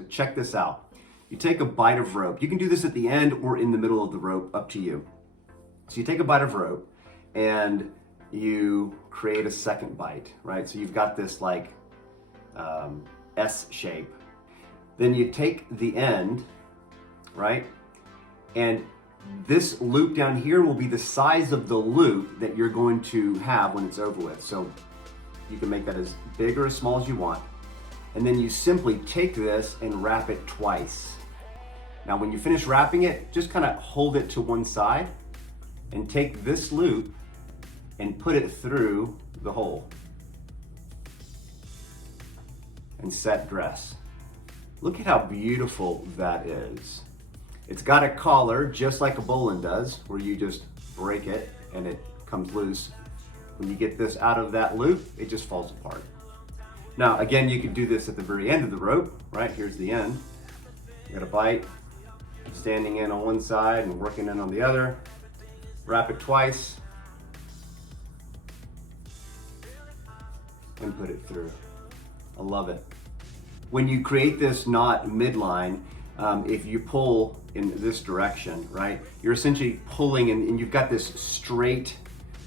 So check this out. You take a bite of rope. You can do this at the end or in the middle of the rope, up to you. So you take a bite of rope and you create a second bite, right? So you've got this like S shape. Then you take the end, right? And this loop down here will be the size of the loop that you're going to have when it's over with. So you can make that as big or as small as you want. And then you simply take this and wrap it twice. Now when you finish wrapping it, just kind of hold it to one side and take this loop and put it through the hole. And set dress. Look at how beautiful that is. It's got a collar just like a bowline does, where you just break it and it comes loose. When you get this out of that loop, it just falls apart. Now, again, you could do this at the very end of the rope, right? Here's the end. You got a bite, standing in on one side and working in on the other. Wrap it twice and put it through. I love it. When you create this knot midline, if you pull in this direction, right, you're essentially pulling and you've got this straight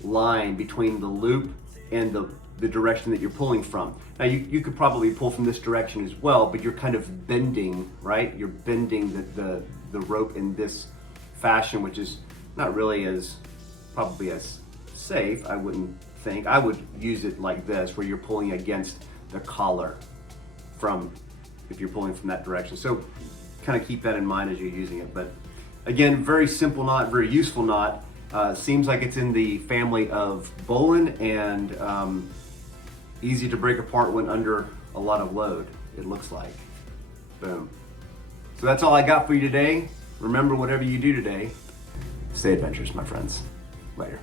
line between the loop and the direction that you're pulling from. Now you could probably pull from this direction as well, but you're kind of bending, right? You're bending the rope in this fashion, which is not really probably as safe, I wouldn't think. I would use it like this, where you're pulling against the collar if you're pulling from that direction. So kind of keep that in mind as you're using it. But again, very simple knot, very useful knot. Seems like it's in the family of bowline and easy to break apart when under a lot of load, it looks like. Boom. So that's all I got for you today. Remember, whatever you do today, stay adventurous, my friends. Later.